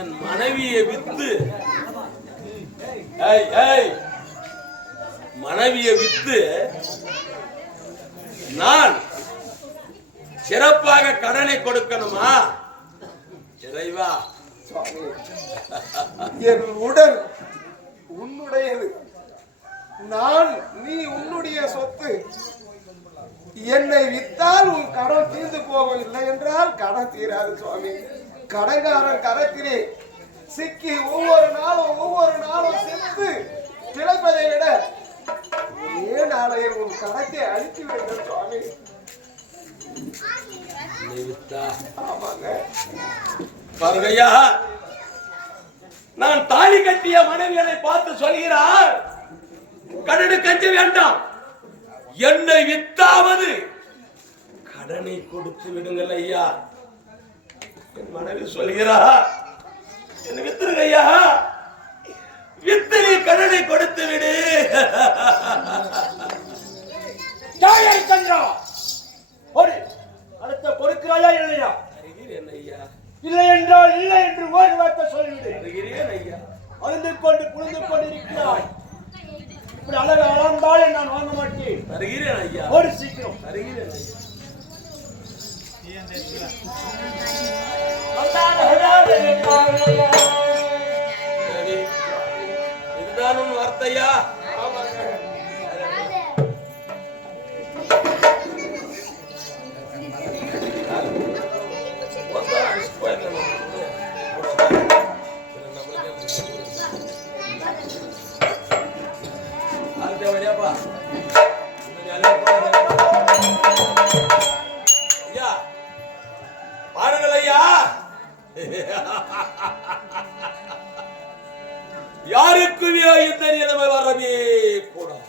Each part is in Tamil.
என் மனைவியை வித்து நான் சிறப்பாக கடனை கொடுக்கணுமா? இறைவா, என் உடல் உன்னுடையது, நீ உன்னுடைய சொத்து. என்னை வித்தால் உன் கடன் தீர்ந்து போகும், இல்லை என்றால் கடன் தீராது சுவாமி. கடன்காரன் கரத்திலே சிக்கி ஒவ்வொரு நாளும் செத்து கிளப்பதை விட ஒரே நாளையில் உன் கடத்தை அழித்து விடுங்கள் சுவாமி. ஆமாங்க பாருங்கய்யா, நான் தாலி கட்டிய மனைவியை பார்த்து சொல்கிறார், கடனை கஞ்ச வேண்டாம், என்னை வித்தாவது கடனை கொடுத்து விடுங்கள் ஐயா. என் மனைவி சொல்கிறார், என்னை வித்துருங்க ஐயா, வித்து நீ கடனை கொடுத்து விடு. அடுத்த கொடுக்கிறாயா இல்லையா? ஐயா, இல்லை என்றால் இல்லை என்று ஒரு வார்த்தை சொல்லிவிடு. ஐயா, அழுந்து கொண்டு புரிந்து கொண்டிருக்கிறாய். இப்படி அழகு அளந்தாலே நான் வாங்க மாட்டேன். தருகிறேன் ஐயா, ஒரு சீக்கிரம் தருகிறேன் ஐயா. இதுதான் உன் வார்த்தையா? பாருங்கள் ஐயா, யாருக்குமே இந்த நிலைமை வரவே கூடாது.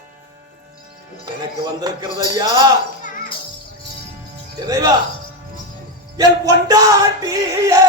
எனக்கு வந்திருக்கிறது ஐயா. இறைவா, என் பொண்டாட்டியே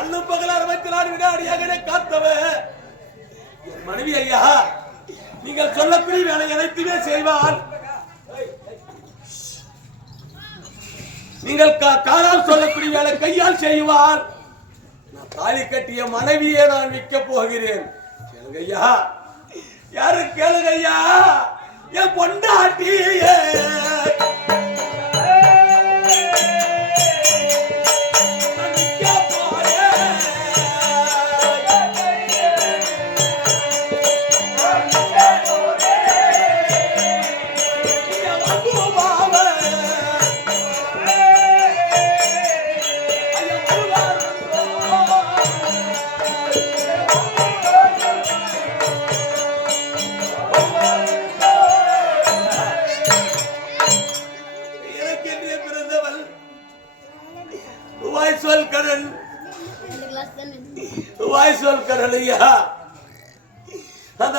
அல்லும் பகல் 64 வினாடியாக காத்தவ மனைவி ஐயா, நீங்கள் சொல்லக்கூடிய வேலை அனைத்துமே செய்வார். நீங்கள் காலால் சொல்லக்கூடிய வேலை கையால் செய்வார். நான் தாலி கட்டிய மனைவியை நான் விற்க போகிறேன். கேளுங்க ஐயா, யாரு கேளுங்க ஐயா, என் பொண்டாட்டியே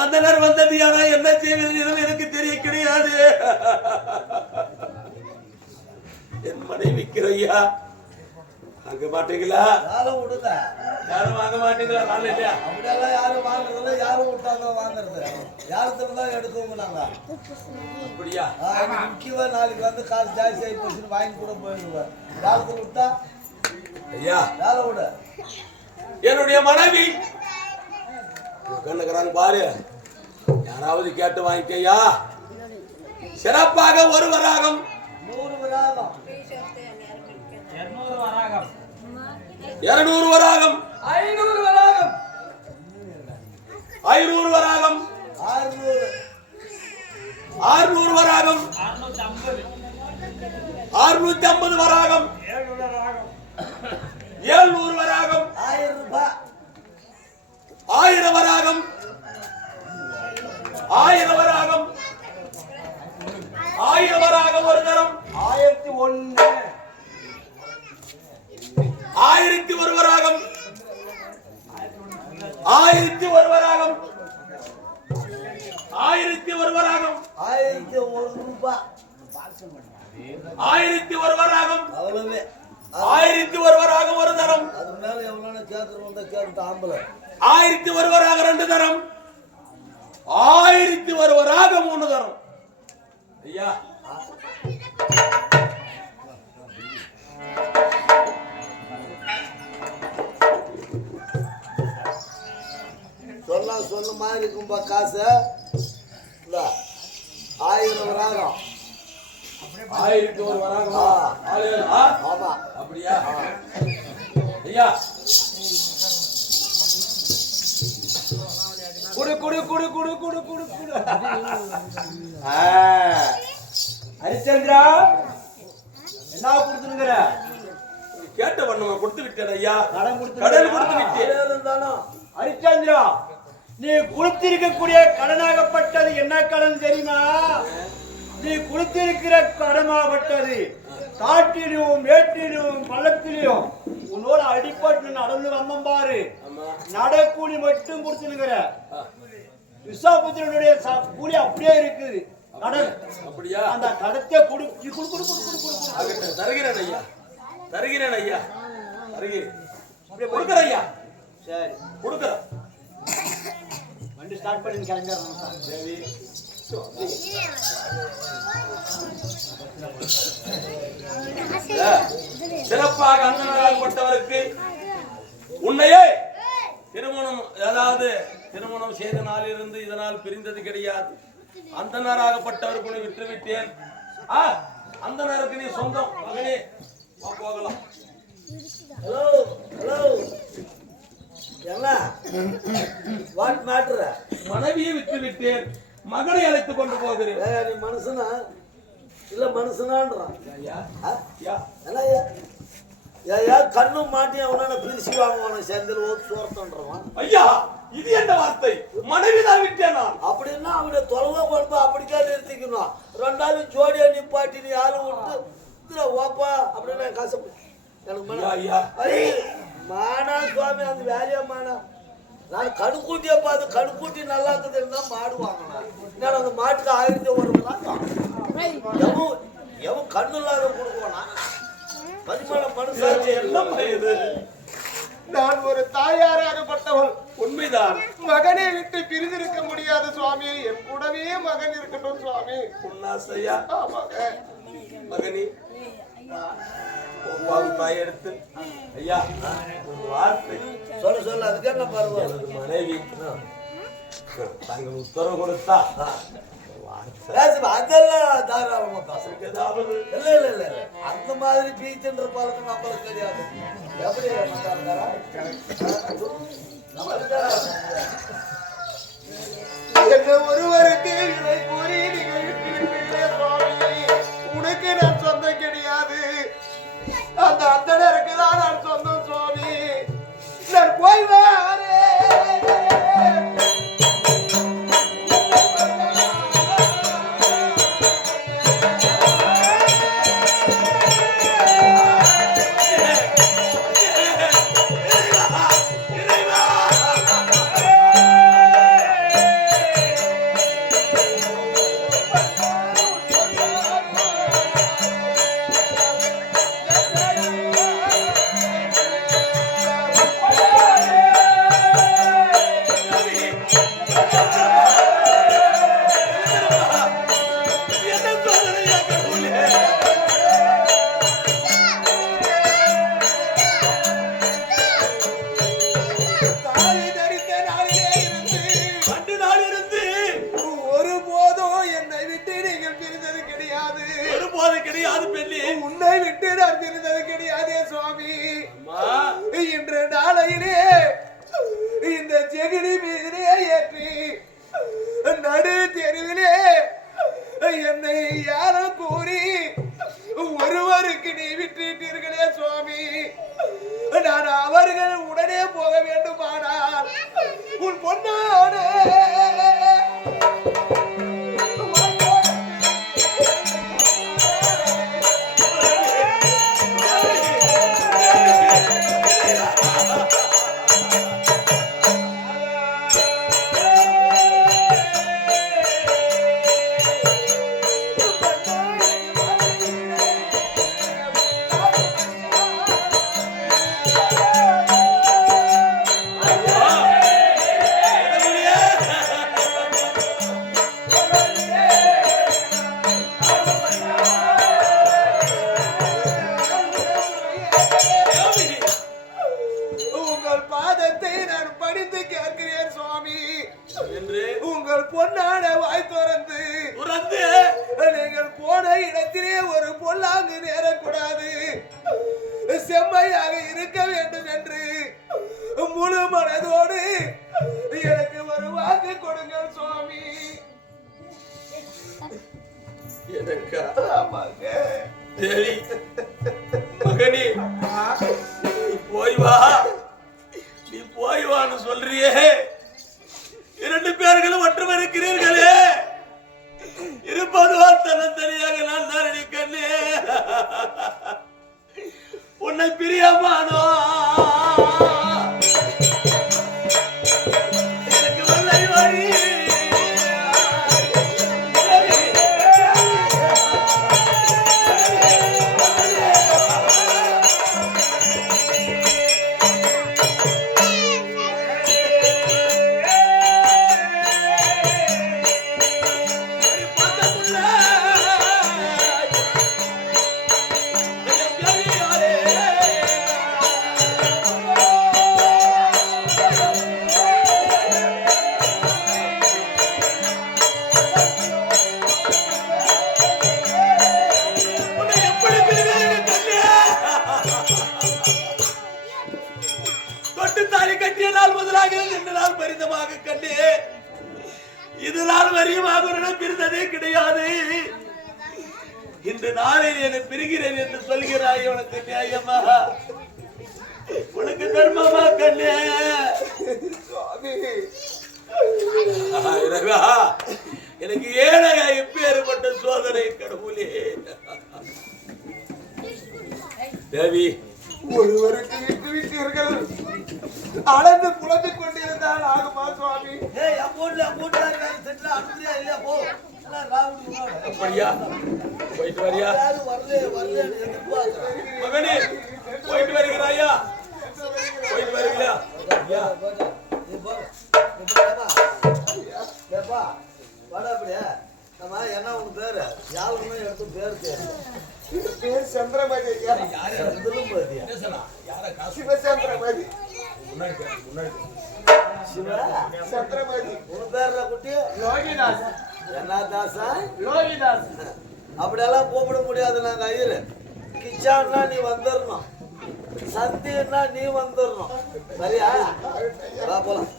அந்த நேரம் வந்தது யாரா, என்ன செய்வது எனக்கு தெரிய கிடையாது. என் மனைவிக்கிற ஐயா, வாங்க மாட்டீங்களா? யாரும் வாங்க மாட்டீங்களா? நாள் இல்லையா? அப்படியெல்லாம் யாரும் வாங்குறதுல யாரும் விட்டாங்க வாங்குறது, யாரும் தான் எடுக்கவும் நாங்க. அப்படியா? முக்கியமா நாளைக்கு வந்து காசு ஜாஸ்தி ஆகி போச்சுன்னு வாங்கி கூட போயிடுவேன். யாருக்கு விட்டா ஐயா, யாரை விட என்னுடைய மனைவி மகனுக்குறாங்க பாரு, யாராவது கேட்டு வாங்கிக்கையா. சிறப்பாக ஒரு வராகம், 100 வராகம், 200 வராகம், 200 வராகம், 500 வராகம், 500 வராகம், 600, 600 வராகம், 650 வராகம், 700 வராகம், 1000 ரூபாய், 1000 வராகம், 1000 வராகம், 1000 வராகம் ஒரு தரம், 1001, 1001 வராகம், 1001 வராகம், 1001 வராகம், 1001 ரூபாய், 1001 வராகம், அவ்வளவே. 1001 வராகம் ஒரு தரம், அது மேல எவ்வளவு கேட்கறவங்க கேட்டு ஆம்பளை 1001 வராக 2 தரம், 1001 வராக 3 தரம். ஐயா சொன்ன மாதிரி இருக்கும்பா காசு. 1000 வராகம். 1001 வராகமா? ஆமா. அப்படியா? ஐயா குடு குடு குடு குடு குடு குடு குடு. ஹரிச்சந்திரா, என்ன கொடுத்துருங்கிற? கேட்ட பண்ண கொடுத்து விட்டேன் ஐயா. கடன் கொடுத்து கடன் கொடுத்து விட்டேன். இருந்தாலும் ஹரிச்சந்திரா, நீ கொடுத்திருக்கக்கூடிய கடனாகப்பட்டது என்ன கடன் தெரியுமா? நீ கொடுத்திருக்கிற கடனாகப்பட்டது காட்டிலும் மேட்டிலும் பள்ளத்திலும் உன்னோட அடிப்பட்டு நடந்து வந்தோம் பாரு. நடக்கூலி மட்டும் கொடுத்துருக்கிற. விஸ்வாபுத்திரனுடைய கூலி அப்படியே இருக்குது. கடன் அப்படியா? அந்த கடத்தை கொடு கொடு கொடு கொடு கொடு கொடு. தருகிறேன் ஐயா, தருகிறேன் ஐயா, தருகிறேன். கொடுக்குறேன் ஐயா. சரி, கொடுக்குறேன். வண்டி ஸ்டார்ட் பண்ணி கிளம்பிடுறோம். சரி. சிறப்பாக அந்தனராகப்பட்டவருக்கு உன்னையே திருமணம், அதாவது திருமணம் செய்த நாளிலிருந்து இதனால் பிரிந்தது கிடையாது. அந்தனராகப்பட்டவருக்கு விட்டு விட்டேன். அந்தனருக்கு நீ சொந்தம் மகனே, போகலாம். ஹலோ ஹலோ என்ன வாட் மேட்டர்? மனைவியை விட்டு விட்டேன், மகனை அழைத்துக் கொண்டு போகிறேன். நீ மனுஷனா இல்ல மனுஷனான்றான். ஐயா, ஐயா கண்ணும் மாட்டி அவனால பிரிச்சு வாங்குவான செந்தில் ஓட்டு சோர்த்தன்றவான். ஐயா இது என்ன வார்த்தை? மனைவிதான் விட்டேன் நான். அப்படின்னா அவனை தொலைவா கொண்டு அப்படிக்கா நிறுத்திக்கணும். 2 ஜோடியா நிப்பாட்டி நீ யாரும் விட்டு ஓப்பா அப்படின்னு கசப்பு எனக்கு மானா சுவாமி. அந்த வேலையா மானா நான் கணுக்கூட்டியே பார்த்து கணுக்கூட்டி நல்லா இருக்குதுன்னு தான் மாடு வாங்கினேன். நான் அந்த மாட்டுக்கு 1001 எவன் கண்ணு இல்லாத கொடுக்குவானா? பதிமான மனுஷன் என்ன இது? நான் ஒரு தாயாராகப்பட்டவள். உண்மைதான். மகனை விட்டு பிரிந்திருக்க முடியாது சுவாமி. என் கூடவே மகன் இருக்கட்டும் சுவாமி. உன்னாசையா? ஆமாங்க. மகனி தாய் எடுத்து ஐயா ஒரு வார்த்தை சொல்ல அதுக்கு என்ன பரவாயில்ல. மனைவி தாங்கள் உத்தரவு கொடுத்தா அதெல்லாம் தாராளமா பேசுறேன். ஏதாவது இல்ல இல்ல இல்ல அந்த மாதிரி பீச்சுன்ற பழக்கம் நம்மளுக்கு தெரியாது. எப்படி என்ன ஒருவருக்கு இதை கூறி நீங்கள் விட்டுவிட்டீர்களே சுவாமி. உனக்கு நான் சொந்தம் கிடையாது. அந்த அந்தனருக்கு தான் நான் சொந்தம் சுவாமி. நான் போய் போனது கிடையாது பெண்ணே. உன்னை விட்டு நான் பிரிந்தது கிடையாதே சுவாமி. இன்று நாளையிலே இந்த ஜெகினி மீதிலே ஏற்றி நடு தெருவிலே என்னை யாரோ கூறி ஒருவருக்கு நீ விட்டுட்டீர்களே சுவாமி. நான் அவர்கள் உடனே போக வேண்டுமானால் உன் பொன்னானே உங்கள் பொன்னான வாய் திறந்து நீங்கள் போன இடத்திலே ஒரு பொல்லாங்கு நேரக்கூடாது, செம்மையாக இருக்க வேண்டும் என்று முழு மனதோடு எனக்கு ஒரு வாக்கு கொடுங்கள் சுவாமி. தேவி மகனே, நீ போய் வா, நீ போய் வான்னு சொல்றியே. இரண்டு பேர்களும் ஒற்றுமை இருக்கிறீர்களே, இருப்பதுவா தனியாக நான் தாரணி கண்ணே. உன்னை பிரியமானோ எனக்கு வல்லை வழி. பரிதமாக கண்டே, இது நாள் வரையுமாக பிரிந்ததே கிடையாது. இன்று நாளில் என்னை பிரிகிறேன் என்று சொல்கிறாய். உனக்கு நியாயமா? உனக்கு தர்மமா கண்ணே? எனக்கு ஏழையா இப்பேற்பட்ட சோதனை கடவுளே. தேவி, ஒருவருக்கு விட்டீர்கள், அளந்து புலந்து கொண்டிருந்தால் ஆகுமா சுவாமி? அப்படியா? போயிட்டு வரியா மகனே? போயிட்டு வருகிறாயா? போயிட்டு வருகிறா? என்ன உங்க பேரு? யாருமே எடுத்து பேரு பேர் சந்திரமதி. சிவசந்திரமதி. சந்திரமதி. உங்க பேர்ல குட்டி? லோகிதாஸ். என்ன தாசா? லோகிதாஸ். அப்படியெல்லாம் கூப்பிட முடியாது. நாங்க ஐயரு. கிச்சான்னா நீ வந்துடணும், சந்தின்னா நீ வந்துடணும். சரியா? வா போலாம்.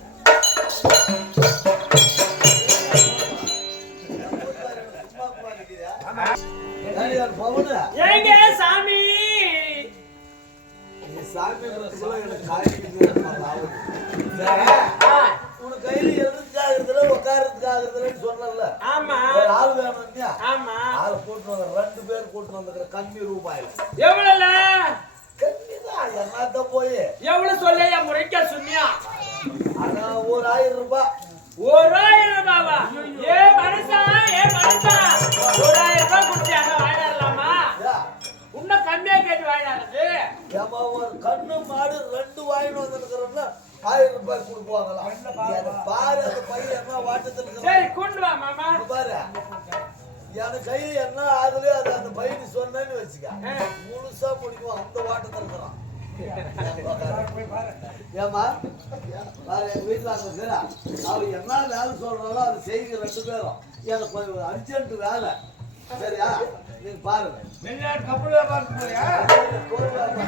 ஏங்க சாமி, சாமி உனக்கு கையில எழுதுக்காகிறதுல உட்காரதுக்காகிறதுலன்னு சொன்னல. ஆமா, ஆள் வேணும். ஆமா, ஆள் கூட்டு வந்து 2 பேர் கூட்டு வந்துக்கிற கம்மி ரூபாயில. எவ்வளவுல? கம்மிதான். என்னத்த போய் எவ்வளவு சொல்லியா முறைக்க சொன்னியா? ஆனா ஒரு 1000 ரூபாய். 1000 ரூபாவா? ஏ மனசா, ஏ மனசா, 1000 ரூபாய் கொடுத்தியாங்க வாங்கிடலாமா? இன்னும் கம்மியா கேட்டு வாங்கினாங்க. ஏமா ஒரு கண்ணு மாடு 2 வாங்கிட்டு வந்துருக்கிறோம்னா 1000 ரூபாய் கொடுப்பாங்களா? பாரு அந்த பையன் என்ன வாட்டத்துல. சரி கொண்டு வா மாமா. பாரு என் கையில என்ன ஆகுதோ அது அந்த பையன் சொன்னேன்னு வச்சுக்க, முழுசா முடிக்கும். அந்த வாட்டத்துல இருக்கிறான். ஏமா பாரு, எங்க வீட்டுல அங்க இருக்கிறா, அவர் என்ன வேலை சொல்றாலோ அதை செய்யுங்க 2 பேரும். எனக்கு அர்ஜென்ட் வேலை. சரியா? நீங்க பாருங்க வெளிநாட்டு கப்பல் வியாபாரத்துக்கு போறியா?